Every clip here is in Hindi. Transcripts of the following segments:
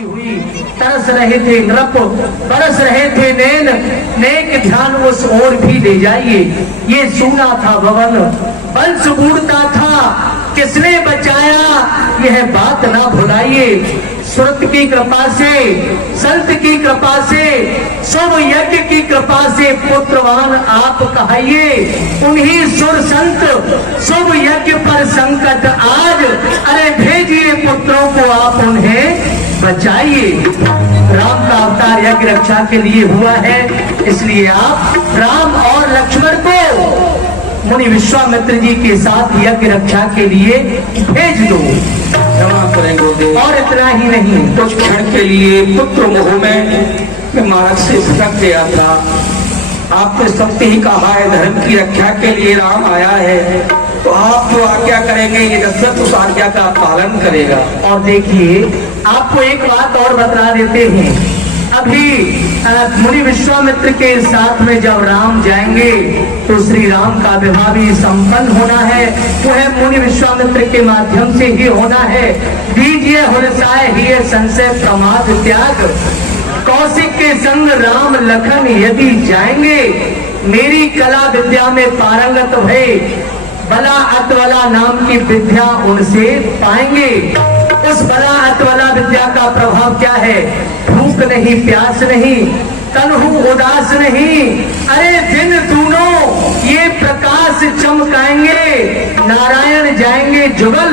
हुई तरस रहे थे नृप, बरस रहे थे नैन, नेक ध्यान उस ओर भी ले जाइए। ये सूना था भवन, बंश बूढ़ता था, किसने बचाया यह बात ना भुलाइए। सुरत की कृपा से, संत की कृपा से, शुभ यज्ञ की कृपा से पुत्रवान आप कहाइए। उन्हीं सुर संत शुभ यज्ञ पर संकट आज, अरे भेजिए पुत्रों को आप उन्हें बचाइए। राम का अवतार यज्ञ रक्षा के लिए हुआ है, इसलिए आप राम और लक्ष्मण को मुनि विश्वामित्र जी के साथ यज्ञ रक्षा के लिए भेज दो। क्षमा करें गुरुदेव। और इतना ही नहीं, कुछ क्षण के लिए पुत्र मोह में मैं मार्ग से भटक गया था। आपने सत्य ही कहा है, धर्म की रक्षा के लिए राम आया है, तो आप जो आज्ञा करेंगे ये दशरथ उस आज्ञा का पालन करेगा। और देखिए आपको एक बात और बता देते हैं, अभी मुनि विश्वामित्र के साथ में जब राम जाएंगे तो श्री राम का विवाह भी संपन्न होना है, वह मुनि विश्वामित्र के माध्यम से ही होना है। दीजिए हुरसाए ही संशय प्रमाद त्याग, कौशिक के संग राम लखन यदि जाएंगे, मेरी कला विद्या में पारंगत भय, बला अतवला नाम की विद्या उनसे पाएंगे। उस बला अतवला विद्या का प्रभाव क्या है? भूख नहीं, प्यास नहीं, तन्हु उदास नहीं, अरे दिन दोनों ये प्रकाश चमकाएंगे। नारायण जाएंगे जुगल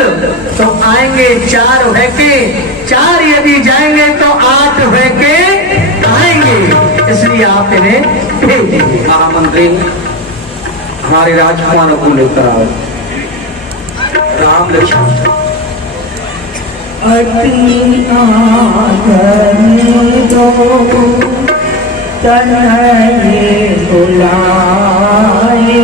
तो आएंगे 4 भय के, 4 यदि जाएंगे तो 8 भय के आएंगे। इसलिए आप इन्हें भेज दीजिए। महामंत्री हमारे राजकुमारों को लेकर आओ। राम लक्ष्मण अपनी आदमी दो तन्हे बुलाए,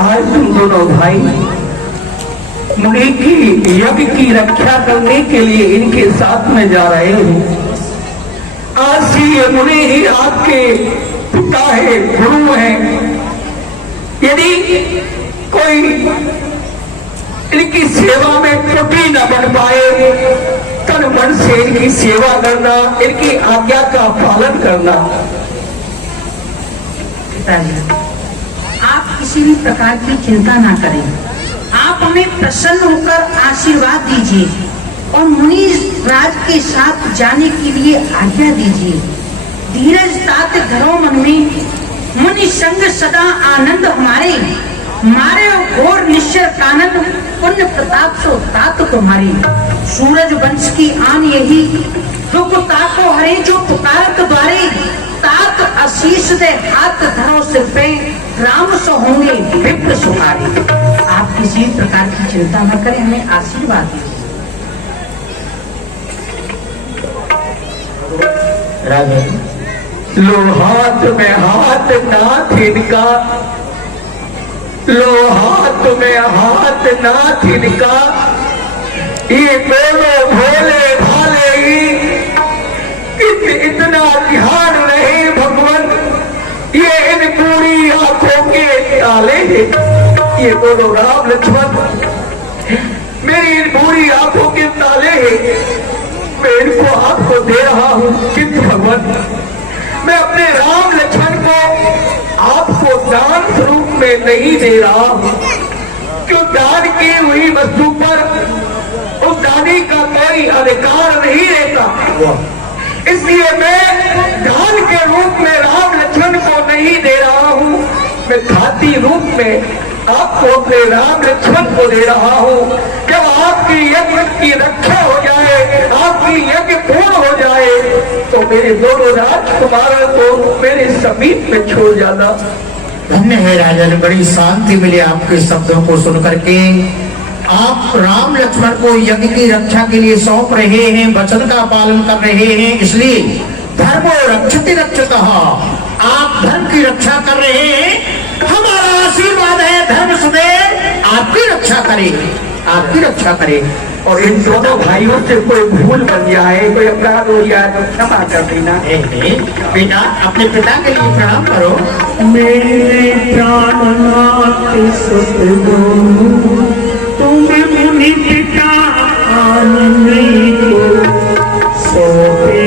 आज तुम दोनों भाई मुनि की यज्ञ की रक्षा करने के लिए इनके साथ में जा रहे हो। आज ये मुनि ही आपके पिता है, गुरु है। यदि कोई इनकी सेवा में त्रुटि न बन पाए, तन मन से इनकी सेवा करना, इनकी आज्ञा का पालन करना। आप किसी भी प्रकार की चिंता ना करें, आप हमें प्रसन्न होकर आशीर्वाद दीजिए और मुनि राज के साथ जाने के लिए आज्ञा दीजिए। धीरज तात धरो मन में, मुनि संग सदा आनंद हमारे, मारे घोर निश्चर कानन, पुण्य प्रताप सो तात तुम्हारी। सूरज वंश की आन यही, दुख ताको हरे जो पुकारत द्वारे, तात आशीष दे हाथ धरो सिर पे, राम सो होंगे विप्र सुहारे। आप किसी प्रकार की चिंता न करें, हमें आशीर्वाद दीजिए। लो हाथ में हाथ नाथ इनका, लो हाथ में हाथ नाथ इनका, ये दोनों भोले भाले ही, इतना ध्यान रहे भगवान, ये इन पूरी आंखों के ताले हैं। ये दोनों राम लक्ष्मण मेरी इन पूरी आंखों के ताले हैं। मैं इनको आपको दे रहा हूं, किंतु भगवान मैं अपने राम लक्ष्मण को आपको दान स्वरूप में नहीं दे रहा हूं, क्यों दान की हुई वस्तु पर उस दानी का कोई अधिकार नहीं रहता। इसलिए मैं दान के रूप में राम लक्ष्मण को नहीं दे रहा हूं, मैं खाती रूप में आपको अपने राम लक्ष्मण को दे रहा हूं। जब आपकी यज्ञ की रक्षा हो जाए, आपकी यज्ञ पूर्ण हो जाए, तो मेरे दोनों राजकुमारों को मेरे समीप में छोड़ जाना। धन्य है राजन, बड़ी शांति मिली आपके शब्दों को सुन करके। आप राम लक्ष्मण को यज्ञ की रक्षा के लिए सौंप रहे हैं, वचन का पालन कर रहे हैं, इसलिए धर्मो रक्षति रक्षतः, आप धर्म की रक्षा कर रहे हैं। हमारा आशीर्वाद है धर्म सदैव आपकी रक्षा करे। आपकी रक्षा करे। और इन दोनों भाइयों से कोई भूल बन गया है, कोई अपराध हो गया है तो क्षमा कर देना। बेटा अपने पिता के लिए प्रणाम करो। मेरे प्राणनाथ सुखदो तुम मुनि पिता आनंदी को सोपे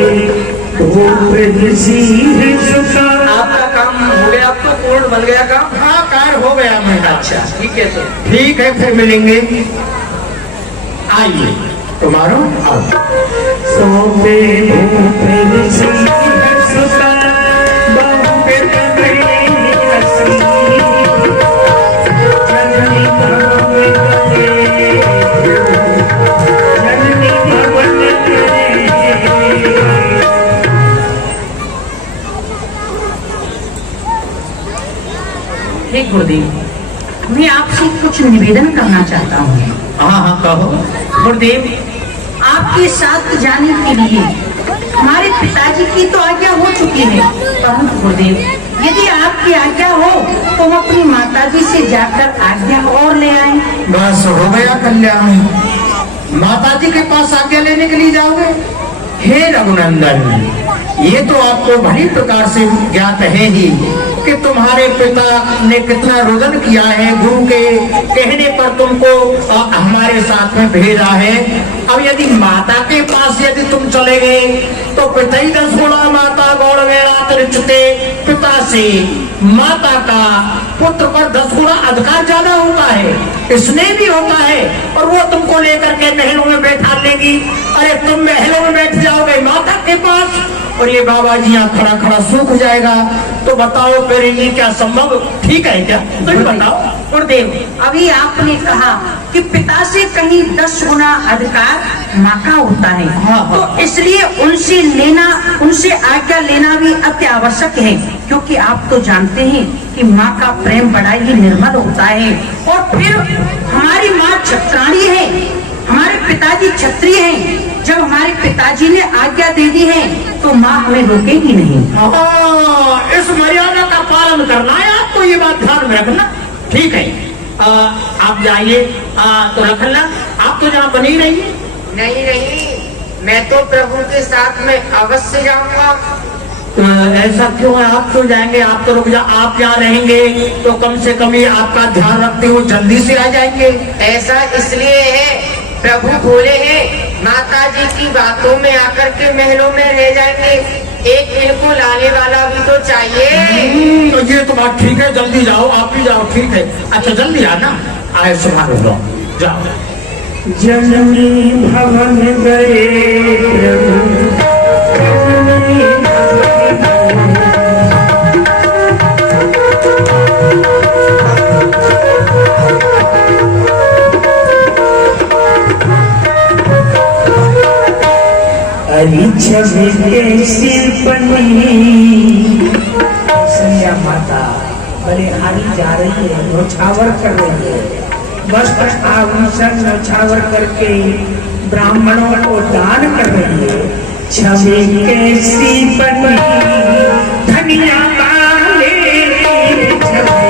तो प्रसिद्ध सुखा। आपका काम हो गया, अब तो पूर्ण बन गया काम। हाँ कार्य हो गया मेरा। अच्छा ठीक है सर। ठीक है फिर मिलेंगे। आइए तुम्हारो आओ। सोपे तो प्रसिद्ध सुखा बहुते बड़ी हसी जननी भवन करे जननी भवन करे। हे गुरुदेव, मैं आपसे कुछ निवेदन करना चाहता हूँ। हाँ हाँ कहो। गुरुदेव, आपके साथ जाने के लिए हमारे पिताजी की तो आज्ञा हो चुकी है, परंतु गुरुदेव यदि आपकी आज्ञा हो तो हम अपनी माताजी से जाकर आज्ञा और ले आए। बस हो गया कल्याण। माताजी के पास आज्ञा लेने के लिए जाओगे? हे रघुनंदन, ये तो आपको भली प्रकार से ज्ञात है ही कि तुम्हारे पिता ने कितना रुदन किया है, गुरु के कहने पर तुमको हमारे साथ में भेजा है। अब यदि माता के पास यदि तुम चले गए तो पिता ही 10 गुणा माता गौड़ वेड़ा त्रिचते। पिता से माता का पुत्र पर 10 गुणा अधिकार ज्यादा होता है, स्नेह भी होता है, और वो तुमको लेकर के महलों में बैठा लेगी। अरे तुम महलों में बैठ जाओगे माता के पास और ये बाबा जी यहाँ खड़ा खड़ा सूख जाएगा, तो बताओ फिर ये क्या संभव ठीक है क्या? तुम बताओ। गुरुदेव, अभी आपने कहा कि पिता से कहीं 10 गुना अधिकार माँ का होता है। हाँ। तो इसलिए उनसे आज्ञा लेना भी अति आवश्यक है, क्योंकि आप तो जानते हैं कि माँ का प्रेम बड़ा ही निर्मल होता है। और फिर हमारी माँ छत्राणी है, हमारे पिताजी क्षत्रिय हैं। जब हमारे पिताजी ने आज्ञा दे दी है तो माँ हमें रोकेगी नहीं। इस मर्यादा का पालन करना है आपको, ये बात ध्यान में रखना। ठीक है, आप जाइए। तो रखना, आप तो जहाँ बनी रहिए। नहीं नहीं, मैं तो प्रभु के साथ में अवश्य जाऊंगा। तो ऐसा क्यों है? आप तो जाएंगे, आप तो रुक जा। आप यहाँ रहेंगे तो कम से कम ये आपका ध्यान रखते हुए जल्दी से आ जाएंगे। ऐसा इसलिए है, प्रभु बोले हैं माता जी की बातों में आकर के महलों में रह जाएंगे, एक इनको लाने वाला भी तो चाहिए। तो ये तो बात ठीक है, जल्दी जाओ, आप भी जाओ। ठीक है, अच्छा जल्दी आना। आए सुबह जाओ। जननी भवन गए प्रभु जननी हरी छवि के सिर बनी। संध्या माता बलिहारी जा रही है, नौछावर कर रही है, वस्त्र आभूषण नौछावर करके ब्राह्मणों को दान कर रही है। छवि के सिर बनी धनिया वाले छवि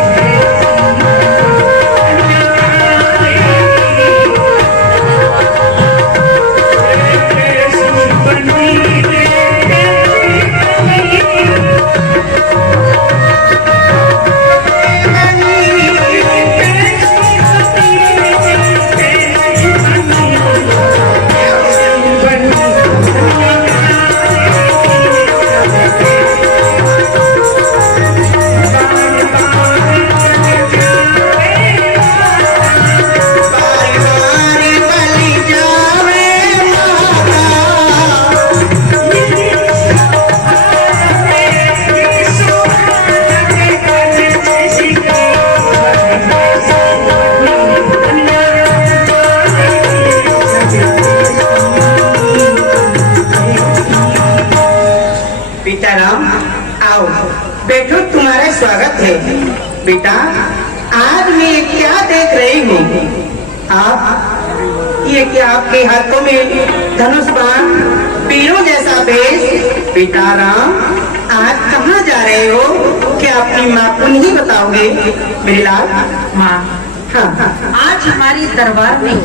बैठो, तुम्हारा स्वागत है। बेटा, आज मैं क्या देख रही हूँ? आप ये क्या आपके हाथों में धनुष बाण, पीरों जैसा वेश? बेटा राम, आज कहाँ जा रहे हो? क्या अपनी माँ को नहीं बताओगे? मेरे लाल, माँ, आज हमारी दरबार में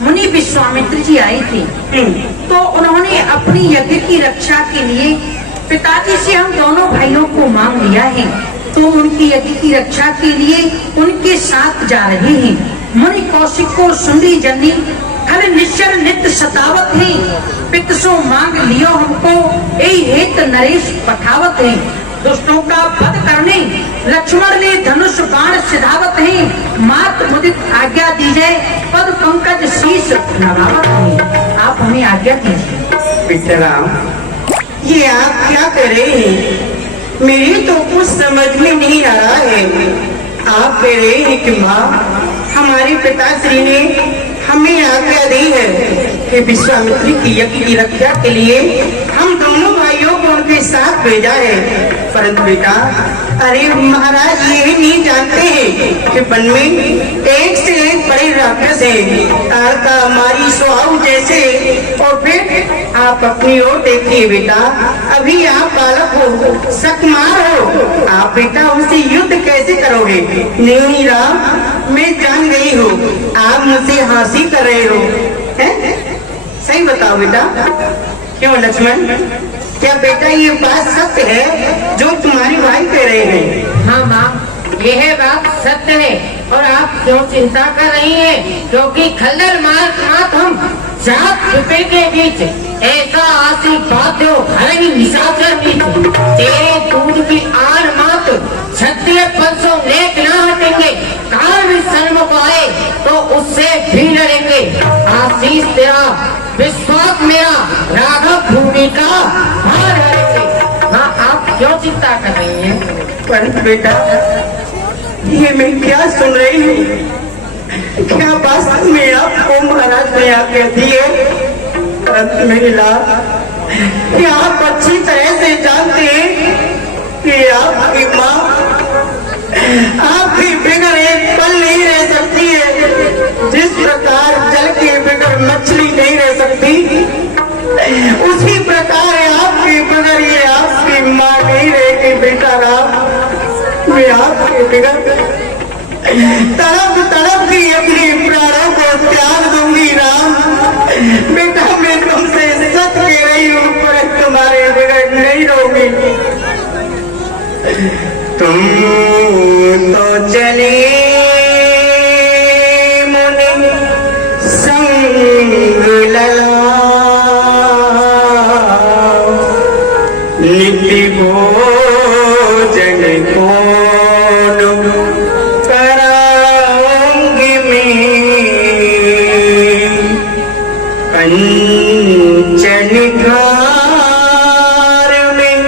मुनि विश्वामित्र जी आए थे, तो उन्होंने अपनी यज्ञ की रक्षा के लिए पिताजी से हम दोनों भाइयों को मांग लिया है, तो उनकी यज्ञ की रक्षा के लिए उनके साथ जा रहे हैं। मुनि कौशिक को सुंदरी जननी हर निश्चर नित्य सतावत है, पितसो मांग लियो हमको यही हेत नरेश पठावत है। दुष्टों का वध करने लक्ष्मण ने धनुष बाण सिधावत है, मात मुदित आज्ञा दीजिए पद पंकज शीश नवावत है। आप हमें आज्ञा दीजिए। बेटा ये आप क्या कर रहे हैं? मेरी तो कुछ समझ में नहीं आ रहा है। आप कह रहे हैं कि माँ हमारे पिताश्री ने हमें आज्ञा दी है कि विश्वामित्र की यज्ञ की रक्षा के लिए हम दोनों भाइयों को उनके साथ भेजा है। परंतु बेटा अरे महाराज ये नहीं जानते हैं कि वन में एक से एक बड़े राक्षस है, तारका हमारी सुहाव जैसे। और फिर आप अपनी ओर देखिए बेटा, अभी आप बालक हो, सकमार हो, आप बेटा उनसे युद्ध कैसे करोगे? नहीं राम मैं जान गई हूँ आप मुझसे हंसी कर रहे हो, हैं? सही बताओ बेटा। क्यों लक्ष्मण, क्या बेटा ये बात सत्य है जो तुम्हारी भाई कह रहे हैं? हाँ माँ यह बात सत्य है, और आप क्यों चिंता कर रही हैं? क्योंकि खल्लर मात हम सात छुपे के बीच ऐसा आशीर्वाद दो हरणी निशाचर बीच, तेरे दूध की आर मात क्षत्रिय पंचों लेख ना हटेंगे, काल भी सन्मुख आए तो उससे भी लड़ेंगे। आशीष तेरा विश्वास मेरा, राघव भूमि का हार हरेंगे। हाँ आप क्यों चिंता कर रही हैं? परंतु बेटा ये मैं क्या सुन रही हूँ? क्या वास्तव में आपको महाराज ने आज्ञा दी है? परंतु मेरी लाल, क्या आप अच्छी तरह से जानते हैं कि आपकी माँ आपकी बिगड़ एक पल नहीं रह सकती है। जिस प्रकार जल के बिगड़ मछली नहीं रह सकती, उसी प्रकार आपकी बिगड़ ये आपकी माँ नहीं रहेगी। बेटा राम मैं आपके बिगड़ तड़प तड़प की अपनी प्राणों को त्याग दूंगी। राम बेटा मैं तुमसे सच कह रही हूँ, पर तुम्हारे बिगड़ नहीं रहूंगी। तुम तो चले मुनि संग लला, नित्य भोजन कौन कराऊंगी मैं, पंचनिकार में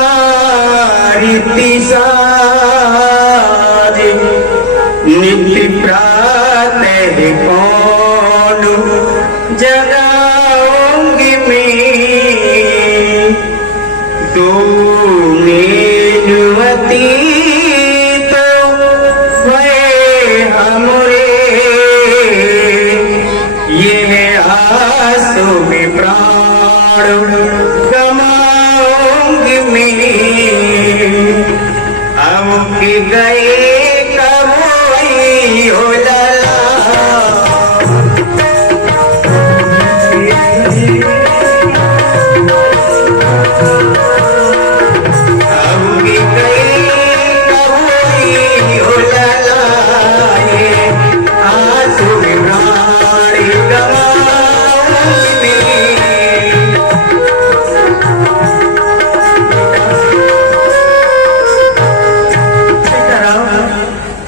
आरती साज, नित्य प्रातः कौन जगाऊंगी मैं, तो मेनुवती तो वह हमरे, ये आंसू में प्राण गमाऊंगी मैं, अब की गए कब वही हो लला।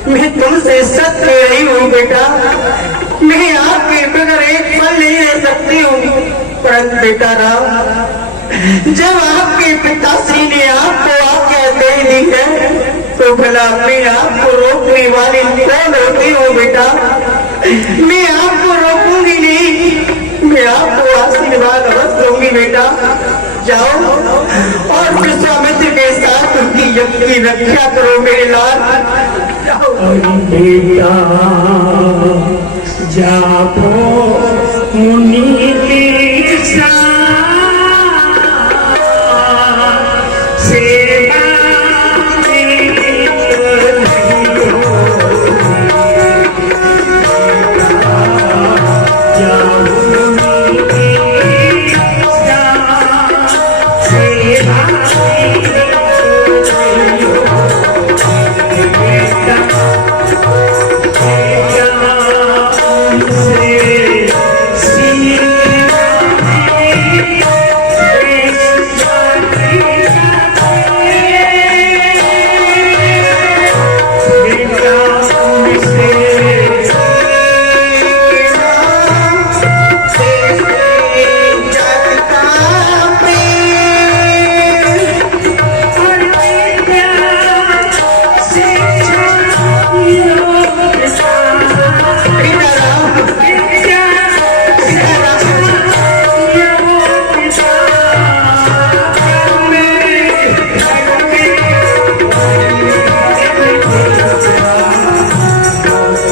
मैं तुमसे सच कह रही हूँ बेटा, मैं आपके बगैर एक पल नहीं रह सकती हूँ। परंतु बेटा राम, जब आपके पिताश्री ने आपको आज्ञा दे दी है, तो भला मैं आपको रोकने वाली कौन होती हूँ बेटा? मैं आपको रोकूंगी नहीं, मैं आपको आशीर्वाद अवश्य दूंगी बेटा। जाओ और विश्वामित्र के साथ उनकी यज्ञ की रक्षा करो मेरे लाल। बेटा जापो मुनि के साथ सेवा में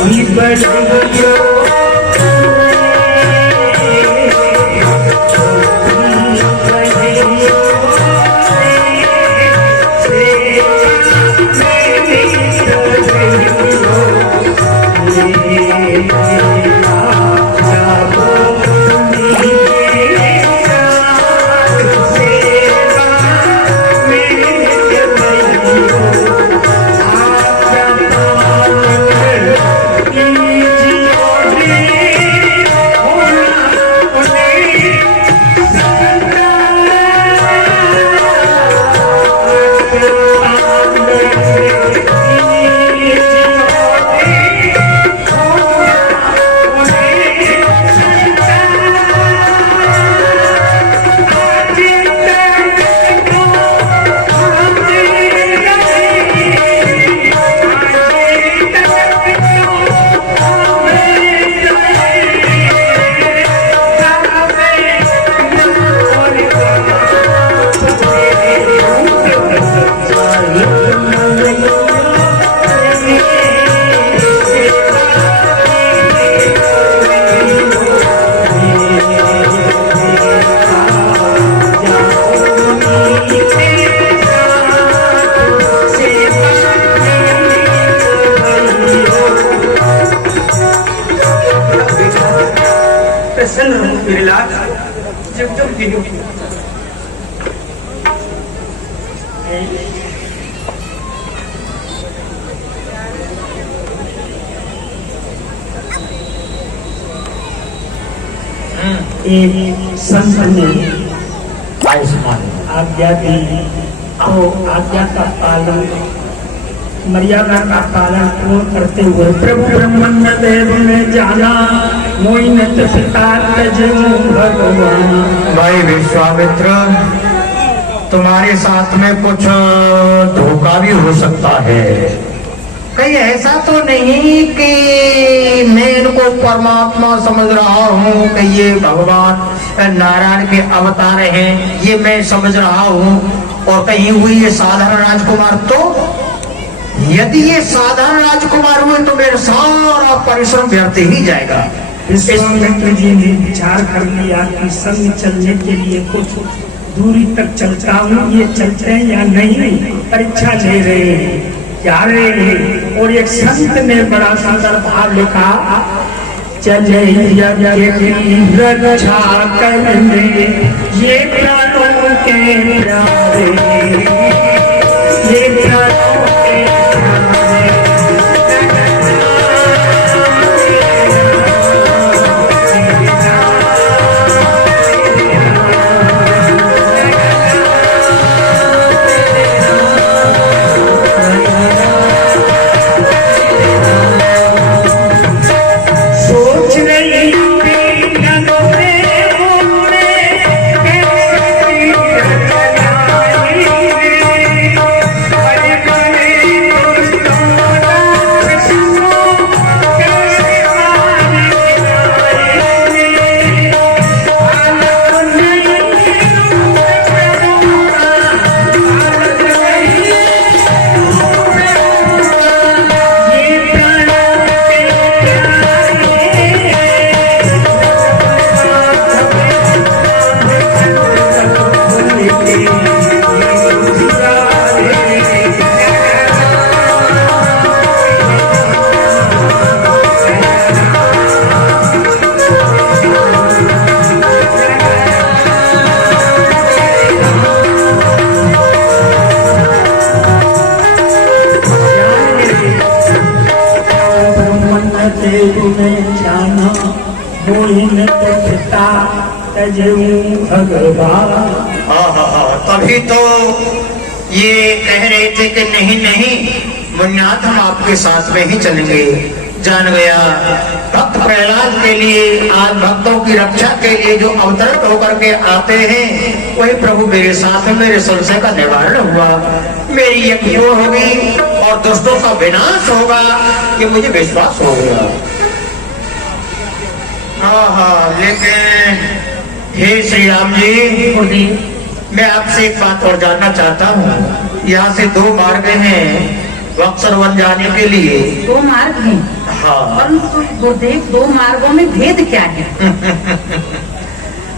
छोटी बड़ियो प्रसन्न हो मेरे लाल, जुग जुग जियो। एक संत ने आज्ञा दी तो आज्ञा का पालन, मर्यादा का पालन पूर्ण करते हुए प्रभु ब्रह्मण्य देव में जाना मोई न पिता तजमु भगवान। भाई विश्वामित्र, तुम्हारे साथ में कुछ धोखा भी हो सकता है। कहीं ऐसा तो नहीं कि मैं इनको परमात्मा समझ रहा हूँ कि ये भगवान नारायण के अवतार हैं, ये मैं समझ रहा हूँ, और कहीं हुई ये साधारण राजकुमार। तो यदि ये साधारण राजकुमार हुए तो मेरा सारा परिश्रम व्यर्थ ही जाएगा। विश्वामित्र जी ने विचार कर लिया कि संग चलने के लिए कुछ दूरी तक चलता हूँ, ये चलते हैं या नहीं, परीक्षा ले रहे हैं, जा रहे हैं। और एक संत ने बड़ा सुंदर भाव लिखा, चले रक्षा करने ये प्राणों के प्यारे, ये प्राणों के तभी तो ये कह रहे थे कि नहीं नहीं मुन्नाथ, हम आपके साथ में ही चलेंगे। जान गया भक्त प्रहलाद के लिए, आज भक्तों की रक्षा के लिए जो अवतरित होकर के आते हैं, वही प्रभु मेरे साथ में, मेरे संशय का निवारण हुआ, मेरी यज्ञ होगी और दुष्टों का विनाश होगा, ये मुझे विश्वास हो गया। लेकिन हे श्री राम जी, मैं आपसे एक बात और जानना चाहता हूँ। यहाँ से दो मार्ग हैं बक्सर वन जाने के लिए। दो मार्ग हैं? हाँ। परंतु गुरुदेव दो मार्गों में भेद क्या है?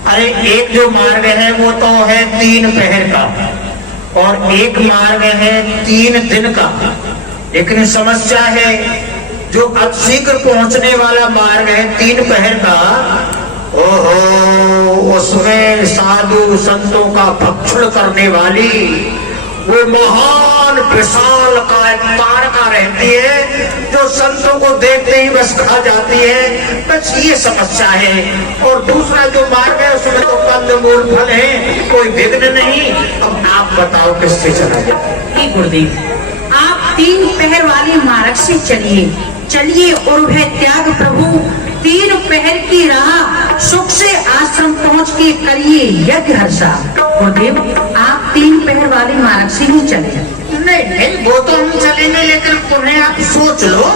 अरे एक जो मार्ग है वो तो है 3 पहर का, और एक मार्ग है 3 दिन का। लेकिन समस्या है जो अतिशीघ्र पहुंचने वाला मार्ग है 3 पहर का, ओहो, उसमें साधु संतों का भक्षण करने वाली वो महान विशाल का एक ताड़का रहती है जो संतों को देखते ही बस खा जाती है। बस ये समस्या है। और दूसरा जो मार्ग है उसमें तो कंदमूल फल है, कोई विघ्न नहीं। अब आप बताओ किससे चला जाए? गुरुदेव आप 3 पहर वाले मार्ग से चलिए और वह त्याग प्रभु 3 पहर की राह सुख से आश्रम पहुँच के करिए यज्ञ हर्षा। गुरुदेव आप 3 पहर वाले मार्ग से ही चले। नहीं, वो तो हम चलेंगे, लेकिन पुनः आप सोच लो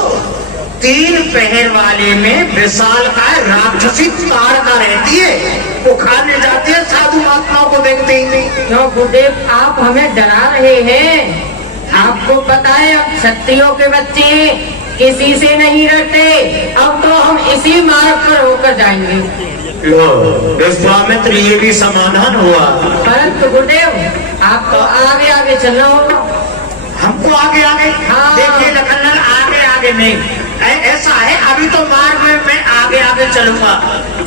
3 पहर वाले में विशाल का राक्षसी ताड़का रहती है, वो खाने जाती है, साधु महात्माओं को देखते ही नहीं। क्यों गुरुदेव आप हमें डरा रहे हैं? आपको पता है अब क्षत्रियों के बच्चे किसी से नहीं डरते। अब तो हम इसी मार्ग पर होकर जाएंगे। लो विश्वामित्र, ये भी समाधान हुआ। परंतु गुरुदेव आप तो आगे आगे चलना होगा। हमको आगे आगे? हाँ। देखिए लखनलाल, आगे आगे नहीं, ऐसा है अभी तो मार्ग में मैं आगे आगे चलूंगा,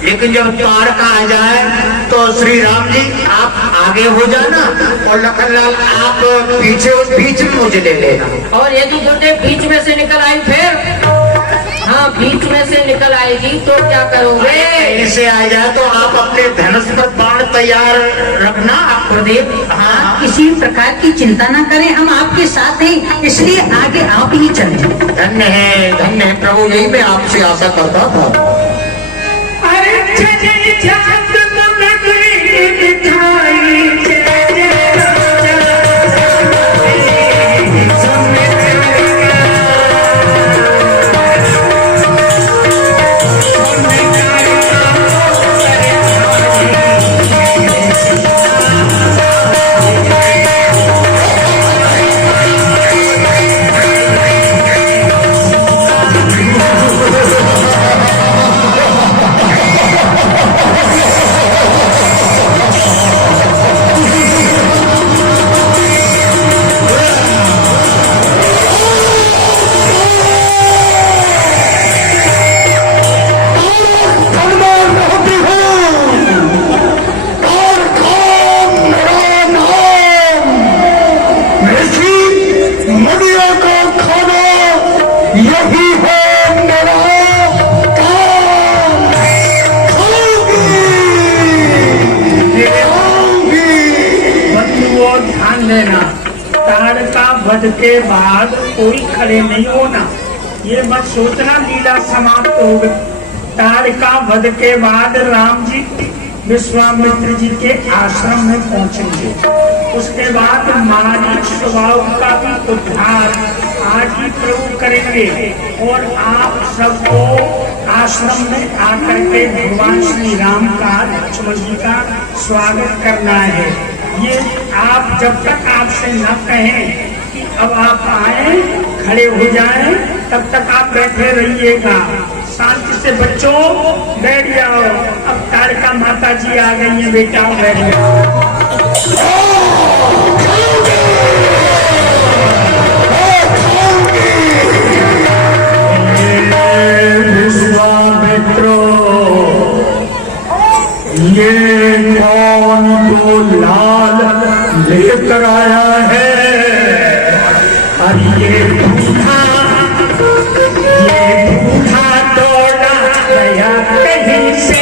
लेकिन जब ताड़का आ जाए तो श्री राम जी आप आगे हो जाना और लखनलाल आप पीछे, उस बीच में मुझे ले लेना। और यदि गुरुदेव बीच में से निकल आई फिर? हाँ, बीच में से निकल आएगी तो क्या करोगे? ऐसे आ जाए तो आप अपने धनुष पर बाण तैयार रखना। गुरुदेव हाँ। आप किसी प्रकार की चिंता ना करें, हम आपके साथ हैं, इसलिए आगे आप ही चलें। धन्य है प्रभु, यही मैं आपसे आशा करता था। अरे चले जात नगरी दिखाई वध के बाद कोई खड़े नहीं होना, ये मत सोचना लीला समाप्त हो गई। ताड़का वध के बाद राम जी विश्वामित्र जी के आश्रम में पहुंचेंगे। उसके बाद मानव स्वभाव का भी उद्धार आज ही प्रभु करेंगे और आप सबको आश्रम में आकर के भगवान श्री राम का, लक्ष्मण जी का स्वागत करना है। ये आप जब तक आपसे न कहें कि अब आप आए, खड़े हो जाएं, तब तक आप बैठे रहिएगा। शांति से बच्चों बैठ जाओ। अब ताड़का माता जी आ गई है, बेटा बैठ जाओ। विश्वामित्रो, ये कौन तो लाल लेकर आया है? अरे ये बूढ़ा दौड़ा गया कहीं से।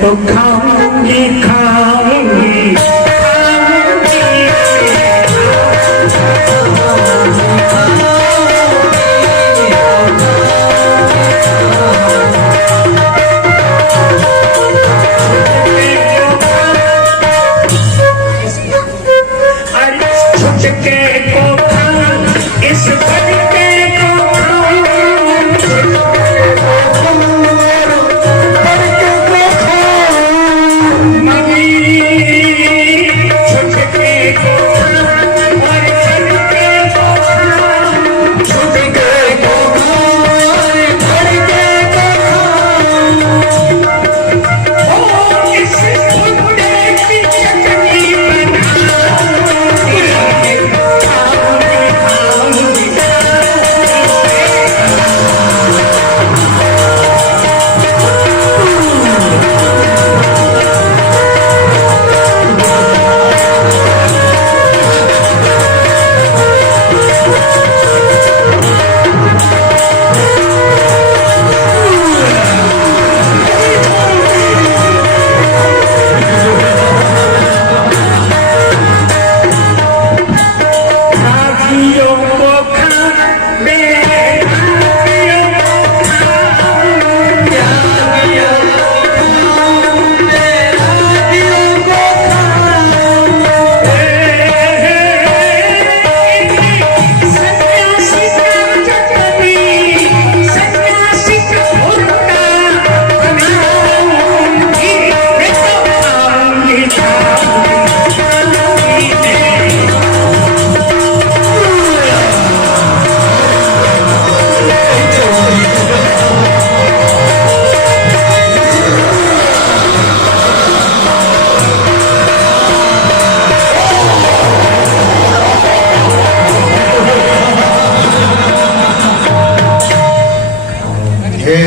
तो खाऊंगी खाऊंगी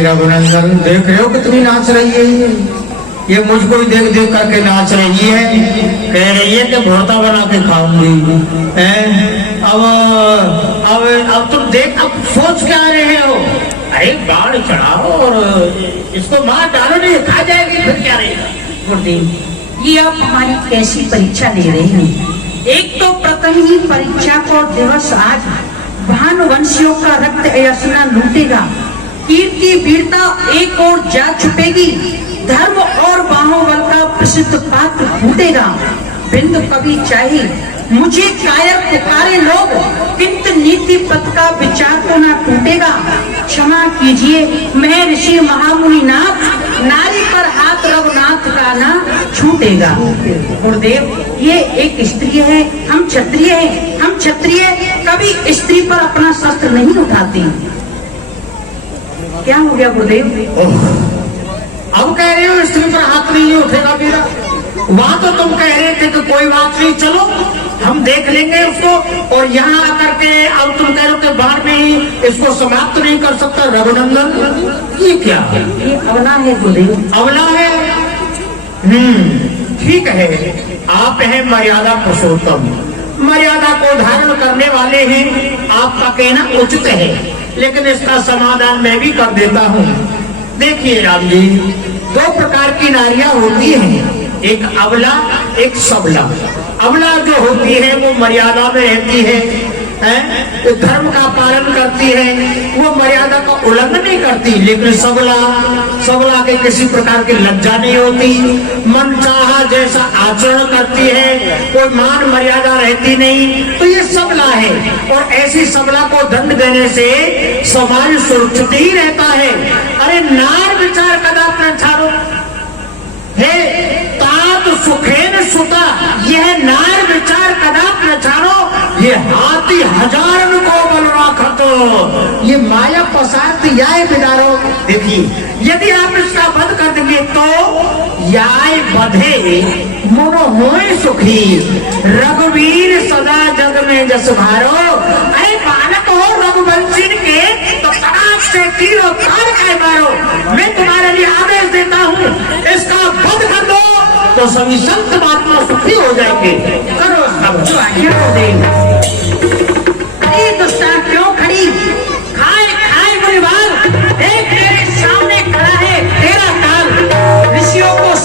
रघुनंदन, देख रहे हो कितनी नाच रही है ये मुझको ही देख देख करके नाच रही है। कह रही है कि भोरता बना के खाऊंगी। अब तुम देख, अब सोच क्या रहे हो? अरे बाढ़ चढ़ाओ और इसको मार डालो, नहीं खा जाएगी फिर क्या रहेगा। गुरुदेव, ये आप हमारी कैसी परीक्षा ले रहे हैं? एक तो प्रथम ही परीक्षा को दिवस आज भानुवंशियों का रक्त अयसना लूटेगा, कीर्ति वीरता एक और जा छुपेगी, धर्म और बाहुबल का प्रसिद्ध पात्र फूटेगा। बिंदु कभी चाहे मुझे कायर पुकारे लोग, किंतु नीति पथ का विचार तो ना टूटेगा। क्षमा कीजिए मैं ऋषि महामुनि नाथ, नारी पर हाथ रघुनाथ का ना छूटेगा। गुरुदेव, ये एक स्त्री है, हम क्षत्रिय हैं, हम क्षत्रिय कभी स्त्री पर अपना शस्त्र नहीं उठाते। क्या हो गया गुरुदेव? अब कह रहे हो स्त्री पर हाथ नहीं उठेगा मेरा? वहां तो तुम कह रहे थे कि कोई बात नहीं, चलो हम देख लेंगे उसको, और यहाँ आकर के अब तुम कह रहे हो कि बाढ़ में ही इसको समाप्त नहीं कर सकता। रघुनंदन, ये क्या है? ये अवला है गुरुदेव, अवला है। ठीक है, आप हैं मर्यादा पुरुषोत्तम, मर्यादा को धारण करने वाले हैं, आपका कहना उचित है, लेकिन इसका समाधान मैं भी कर देता हूँ। देखिए राम जी, दो प्रकार की नारियां होती हैं, एक अबला एक सबला। अबला जो होती है वो मर्यादा में रहती है, तो धर्म का पालन करती है, वो मर्यादा का उल्लंघन नहीं करती। लेकिन सबला के किसी प्रकार की लज्जा नहीं होती, मन चाहा जैसा आचरण करती है, कोई मान मर्यादा रहती नहीं, तो ये सबला है। और ऐसी सबला को दंड देने से समाज सुरक्षित ही रहता है। अरे नार विचार कदापि न छाड़ो, हे तात सुखेन सुता, यह नार विचार कदापि न छाड़ो, ये हाथी हजारन को बल राखत, ये माया पसात याय बिदारो। देखिए, यदि आप इसका वध कर देंगे तो याय बधे मोनो होय सुखी, रघुवीर सदा जग में जस भारो। अरे बालक हो रघुवंशी के तो तड़ाक से तीरों तार के मारो। मैं तुम्हारे लिए आदेश देता हूँ, इसका वध कर दो तो सभी संत महात्मा सुखी हो जाएंगे। करो सब जो आज्ञा हो देंगे। अरे दुष्टा क्यों खड़ी, खाए खाए मुनिवाल, देख तेरे सामने खड़ा है तेरा काल। ऋषियों को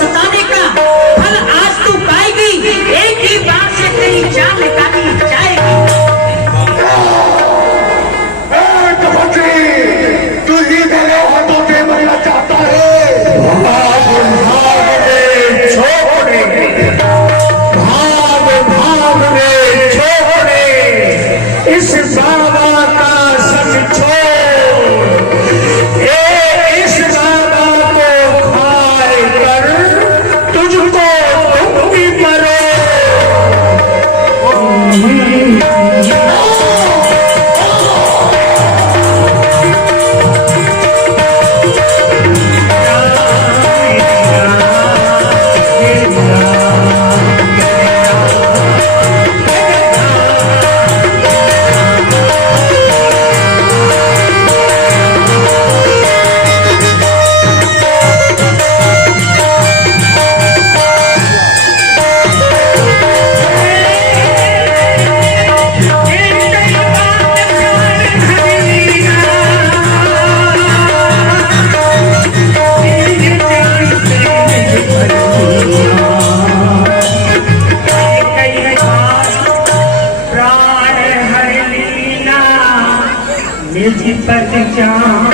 निज पर जान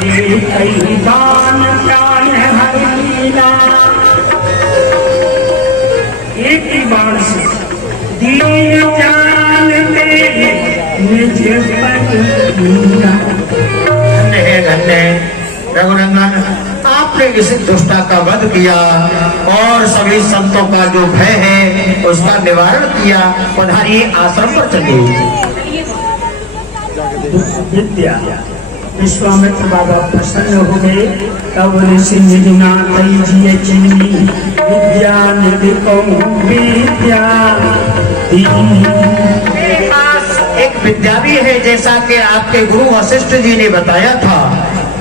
कई बान प्राण हरीला। एक ही बाण से दिए जान दे निज पर धन्य रघुनंदन, आपने इस दुष्टा का वध किया और सभी संतों का जो भय है उसका निवारण किया। पधारिए आश्रम पर चलिए। विद्या विश्वामित्र बाबा प्रसन्न हो गए। तब ऋषि निधिनाथ जी चिन्नी विद्या निधि को विद्या मेरे पास एक विद्या भी है, जैसा कि आपके गुरु वशिष्ठ जी ने बताया था।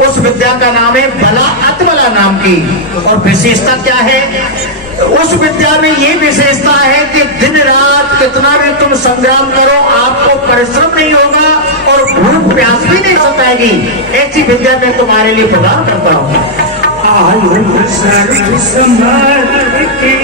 उस विद्या का नाम है बला अतबला नाम की। और विशेषता क्या है? उस विद्या में ये विशेषता है कि दिन रात कितना भी तुम संग्राम करो, आपको परिश्रम नहीं होगा और भूख प्यास भी नहीं सताएगी। ऐसी विद्या मैं तुम्हारे लिए प्रदान करता हूँ। आयु सर्व समर्थ की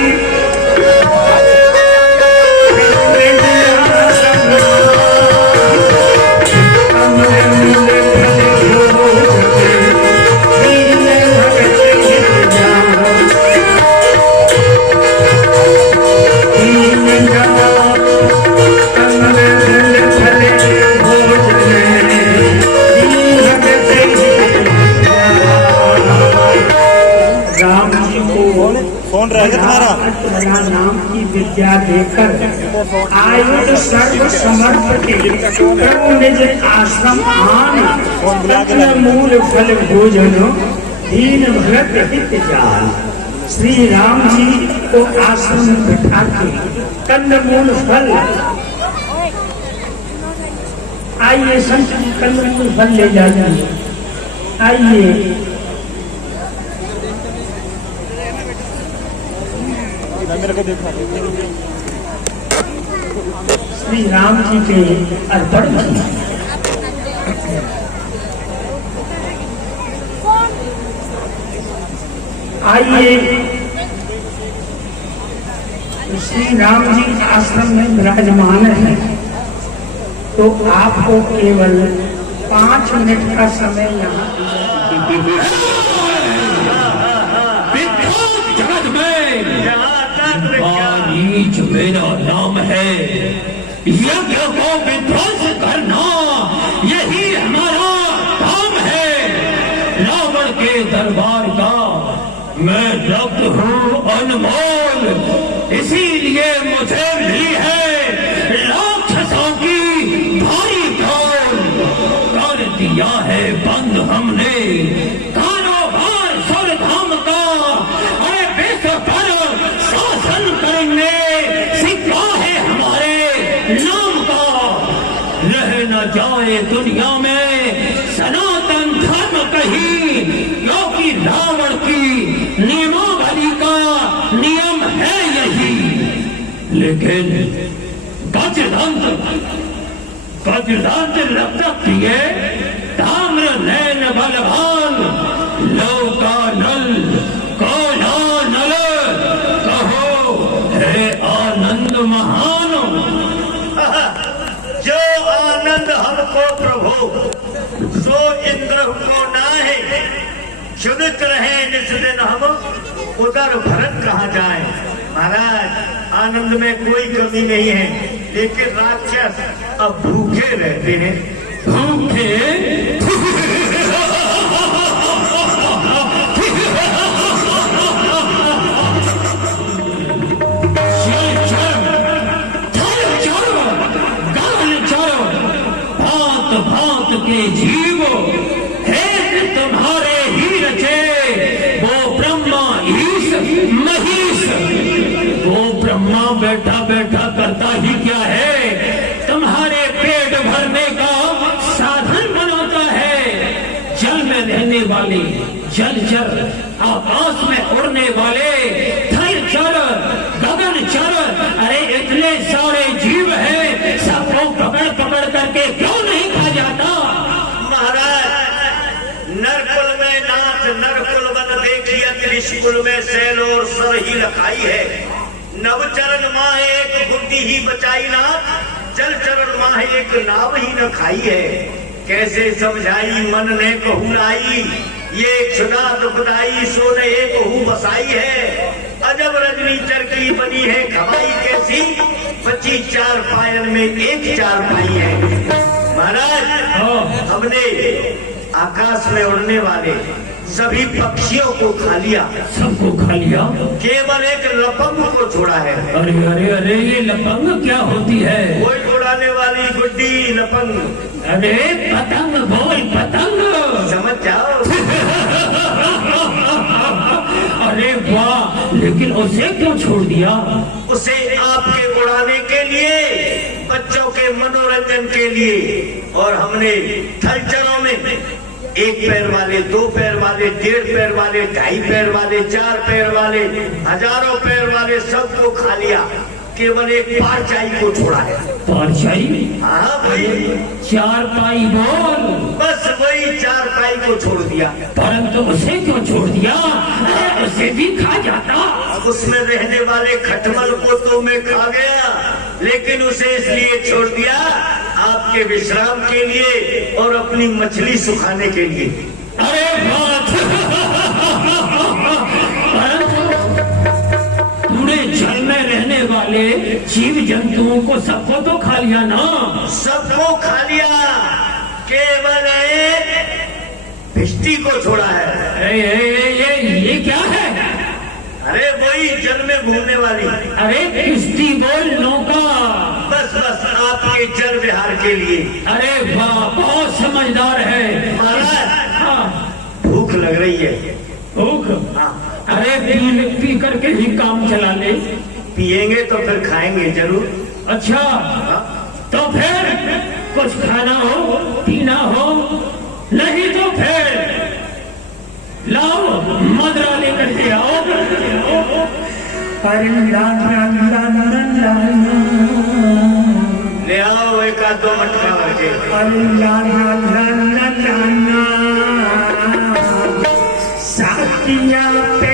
नाम की विद्या देकर आयुध सर्व समर्थ के प्रभु निज आश्रम आन मूल फल भोजन दीन भरत हित जान। श्री राम जी को आश्रम में बिठा के कंदमूल फल, आइए संत जी कंदमूल फल ले जाइए। आइए श्री राम जी के अर्पण किया। आइए श्री राम जी आश्रम में विराजमान है, तो आपको केवल 5 मिनट का समय यहाँ नीच मेरा नाम है, यज्ञ को विध्वंस करना यही हमारा काम है। रावण के दरबार का मैं रक्त हूँ अनमोल, इसीलिए मुझे मिली है राक्षसों की भारी ढोल। कर दिया है बंद हमने कारोबार सुरधाम का, अरे विश्व पर शासन करेंगे, सिक्का है हमारे नाम का। रह न जाए दुनिया में सनातन धर्म कहीं, क्योंकि रावण की नियमावली का नियम है यही। लेकिन वज्रदंत रक्षक दिए ताम्र नैन बलवान, लौका नल कोला नल, कहो है आनंद महान। जो आनंद हमको प्रभु सो इंद्र को नाहे, चुनित रहे निज दिन हम उधर भरत कहाँ जाए। महाराज आनंद में कोई कमी नहीं है, लेकिन राक्षस अब भूखे रहते हैं। भूखे भांत के जीव हेत तुम्हारे ही रचे, वो ब्रह्मा ईश महीश। वो ब्रह्मा बैठा बैठा करता ही क्या है, तुम्हारे पेट भरने का साधन बनाता है। जल में रहने वाले जलचर, आकाश में उड़ने वाले थलचर, गगनचर, अरे इतने सारे जीव हैं, सबको पकड़ पकड़ करके क्यों नहीं खा जाता। महाराज नरकुल में नाथ नरकुल बन देखिए, त्रिशकुल में सैल और सर ही रखाई है। नवचरण माँ एक बुद्धि ही बचाई नाथ, जल चरण माह एक नाव ही न खाई है। कैसे समझाई मन ने कहू लाई, ये क्षुदा दुखदाई सो ने कहू बसाई है। अजब रजनी चरकी बनी है खवाई कैसी, बची चार पायल में एक चार पाई है। महाराज हमने आकाश में उड़ने वाले सभी पक्षियों को खा लिया। सबको खा लिया? केवल एक लपंग को छोड़ा है। अरे अरे अरे ये लपंग क्या होती है? कोई उड़ाने वाली गुड्डी लपंग। अरे पतंग बोल पतंग। समझ जाओ। अरे वाह, लेकिन उसे क्यों छोड़ दिया? उसे आपके उड़ाने के लिए, बच्चों के मनोरंजन के लिए। और हमने थलचरों में एक पैर वाले, दो पैर वाले, 1.5 पैर वाले, 2.5 पैर वाले, 4 पैर वाले, हजारों पैर वाले सबको खा लिया। केवल एक पारचाई को छोड़ा है। पारचाई? हाँ भाई, 4 पाई बोल। बस वही 4 पाई को छोड़ दिया। परंतु उसे क्यों छोड़ दिया? उसे भी खा जाता। उसमें रहने वाले खटमल को तो मैं खा गया, लेकिन उसे इसलिए छोड़ दिया आपके विश्राम के लिए और अपनी मछली सुखाने के लिए। अरे बात तूने जल में रहने वाले जीव जंतुओं को सबको तो खा लिया ना? सबको खा लिया, केवल एक भिष्टी को छोड़ा है। ये क्या है? अरे वही जल में घूमने वाली। अरे किश्ती बोल नौका। बस बस आपके जल विहार के लिए। अरे वाह, बहुत समझदार है। महाराज हाँ, भूख लग रही है। भूख? हाँ। अरे पी करके ही काम चला ले। पिएंगे तो फिर खाएंगे जरूर। अच्छा, तो फिर कुछ खाना हो पीना हो, नहीं तो फिर लाओ मदरा लेकर के आओ। ले आओ एक आध 2 मटका करके। साथिया पे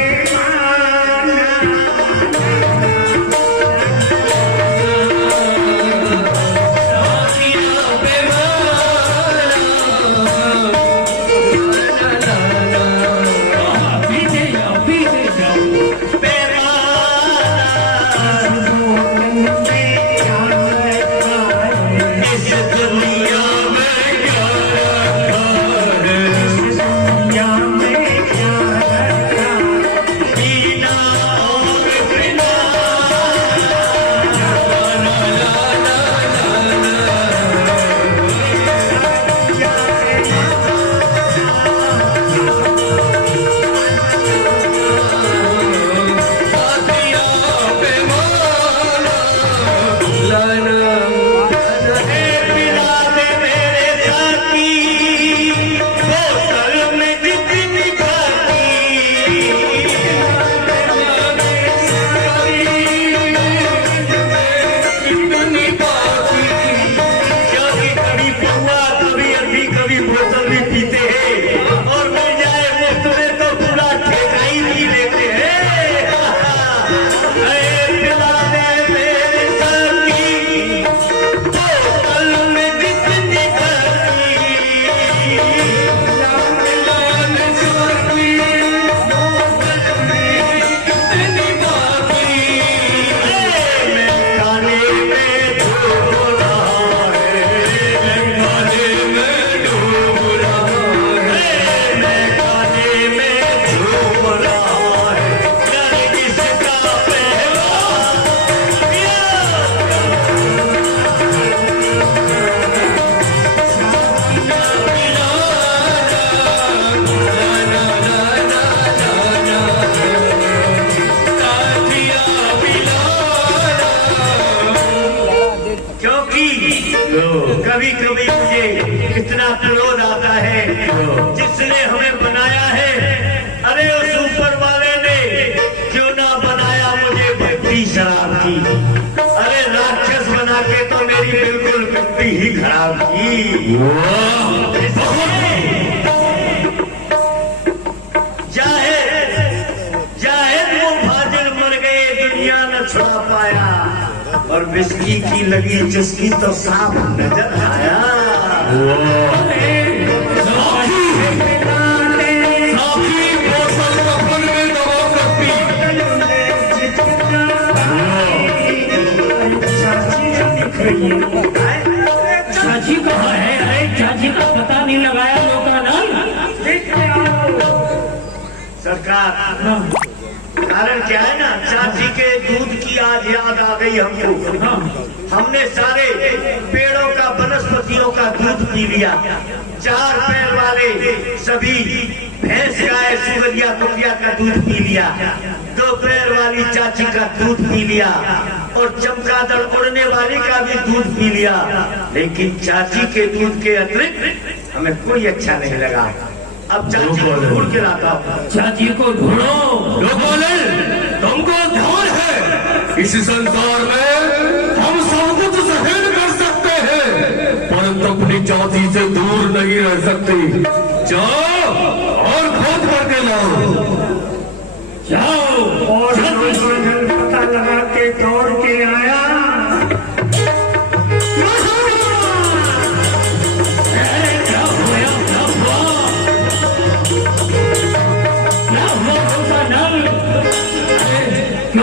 कभी कभी मुझे इतना क्रोध आता है, जिसने हमें बनाया है, अरे उस ऊपर वाले ने क्यों ना बनाया मुझे भक्ति शराब की। अरे राक्षस बना के तो मेरी बिल्कुल भक्ति ही खराब की। जाहिर वो फाजिल मर गए, दुनिया न छुड़ा पाया। और विस्की की लगी चुस्की तो साफ नजर आया। चाची कहाँ है? अरे चाची का पता नहीं लगाया लोकानंद। सरकार, कारण क्या है ना, चाची के दूध की आज याद आ गई हमको। हमने सारे पेड़ों का, वनस्पतियों का दूध पी लिया। 4 पैर वाले सभी भैंस, गाय, सुअरिया, कुतिया का दूध पी लिया। 2 पैर वाली चाची का दूध पी लिया और चमगादड़ उड़ने वाली का भी दूध पी लिया। लेकिन चाची के दूध के अतिरिक्त हमें कोई अच्छा नहीं लगा। अब चाची को ढूंढ के लाता हूं। चाची को ढूंढो। तुमको ध्यान है, इस संसार में हम सब कुछ सहन कर सकते हैं, परंतु अपनी जाति से दूर नहीं रह सकते। जाओ और खोज करके लाओ। जाओ। और पता लगा के दौड़ के आया।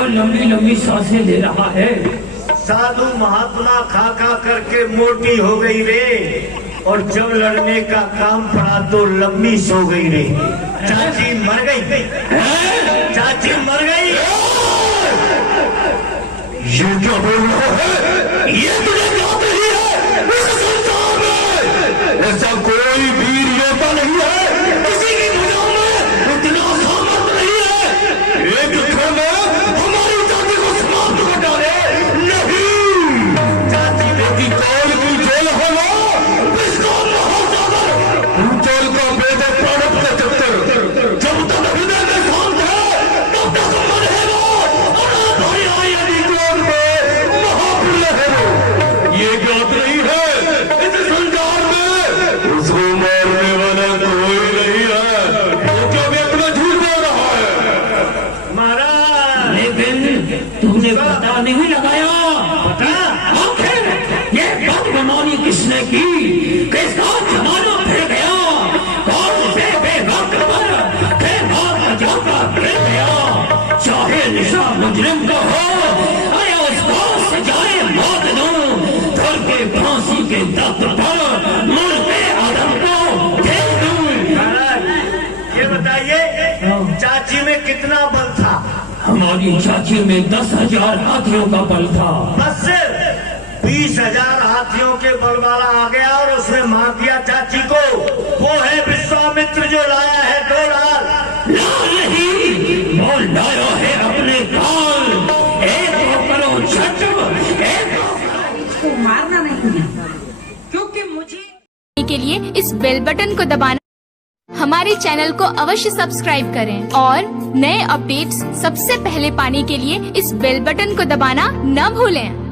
लंबी लंबी सांसें ले रहा है। साधु महात्मा खा खा करके मोटी हो गई रे, और जब लड़ने का काम पड़ा तो लंबी सो गई रे। चाची मर गई। चाची मर गई। ये क्या बोल रहा है? ये तुझे याद नहीं है? इस संसार में ऐसा कोई वीर योद्धा नहीं है, किसी की भुजाओं में इतना सामर्थ नहीं है एक क्षण में हमारी जाति को समाप्त कर डाले। नहीं, जाति की कौन की जेल है वो, इसका महासागर ऊंचल का वेद प्राणप का चक्कर। जब तक हृदय में शांत है तब तक मन है वो, और भाई आई अधिकार में महापुण्य है वो। ये ज्ञात नहीं है इस संसार में उसको मारने वाला कोई नहीं है। वो क्या भी अपना झूठ बोल रहा है। महाराज, लेकिन तूने पता नहीं लगाया। आखिर ये बदगुमानी किसने की? किसका जमाना फिर गया? कौन से बेवक्त पर बेवक्त जाकर गिर गया? चाहे निशा मुजरिम का हो, अरे उसको सजाए मौत दो। धर के फांसी के तख्त पर मुर्दे आदम को फेंक दूं। महाराज, ये बताइए चाची में कितना बल था? हमारी चाची में 10,000 हाथियों का बल था। बस 20,000 हाथियों के बल वाला आ गया और उसने मार दिया चाची को। वो है विश्वामित्र जो लाया है 2 लाल। लाल नहीं, वो लाया है अपने काल। एक को करो छठ, एक इसको मारना नहीं है, क्योंकि मुझे के लिए इस बेल बटन को दबाना। हमारे चैनल को अवश्य सब्सक्राइब करें और नए अपडेट्स सबसे पहले पाने के लिए इस बेल बटन को दबाना न भूलें।